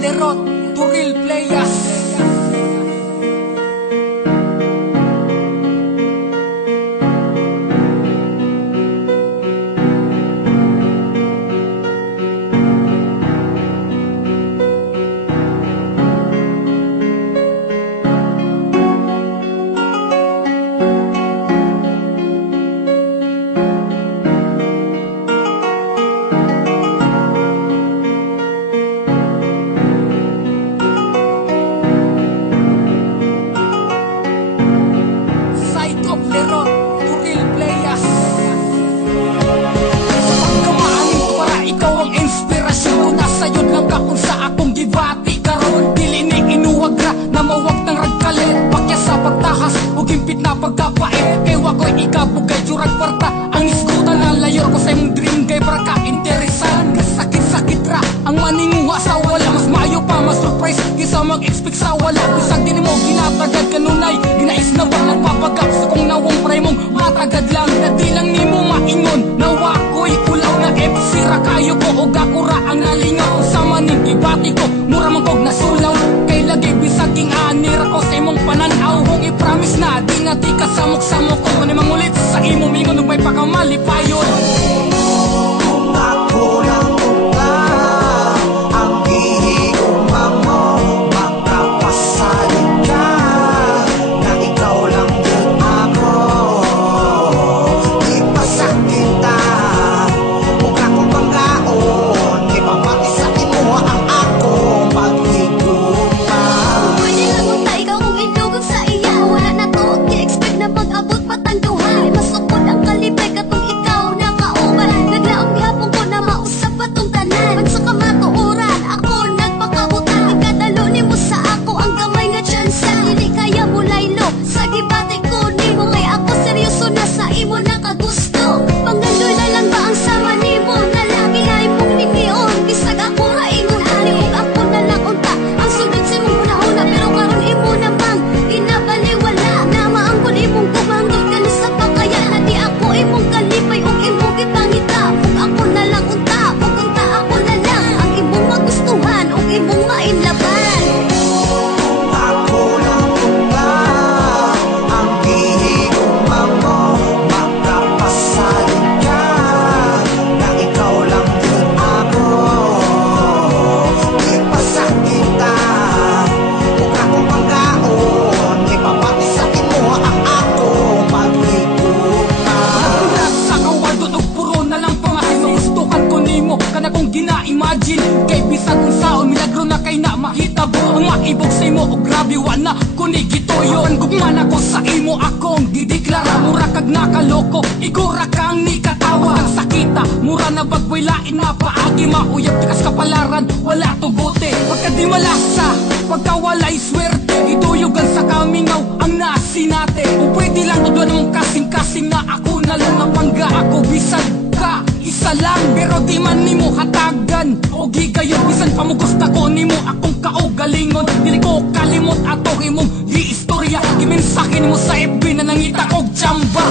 Lerot, Turil Playas. Pagkapait, kay wako'y ikabugay jurag kwarta. Ang iskuta na layor ko sa imong dream kay braka interesan. Kasakit-sakit ra ang maninguha sa wala. Mas maayo pa, mas surprise kisa mag-expect sa wala. Bisag din mo ginatagad kanunay, ginais na ba nagpapagap sa kong nawong pray mong matagad lang. Na di lang ni mo maingon na wako'y ulaw na FC ra kayo ko o gakura ang nalingaw. Sa maning ibati ko, mura man kog nasulaw. Kay lagi bisag king anira ko sa imong pananaw. Kung i-promise na di nga di kasamok-samok ko. Kung mangulit sa imo mingon nung may pakamali pa yun. Kay bisag kung saon milagro na kay na mahitabo. Ang maibog sa imo o grabe wala kundi gitoyo. Ang gugman ako sa imo akong gideklara. Mura kag nakaloko, igura kang ni katawa. Ang sakita, mura na bagway lain na paagi. Mauyab tikas kapalaran, wala tugote. Pagka di malasa, pagka walay swerte. Ituyogan sa kamingaw ang nasinate. O pwede lang tudwan mong kasing-kasing na ako na lang mapangga ako. Bisag ka, isa lang, pero di man nimo hatagan. O gigayon, bisan pamugusta ko nimo akong kaugalingon. Dili ko kalimot ato imong gi-istorya. Gimensahe nimo sa FB na nangita og jamba.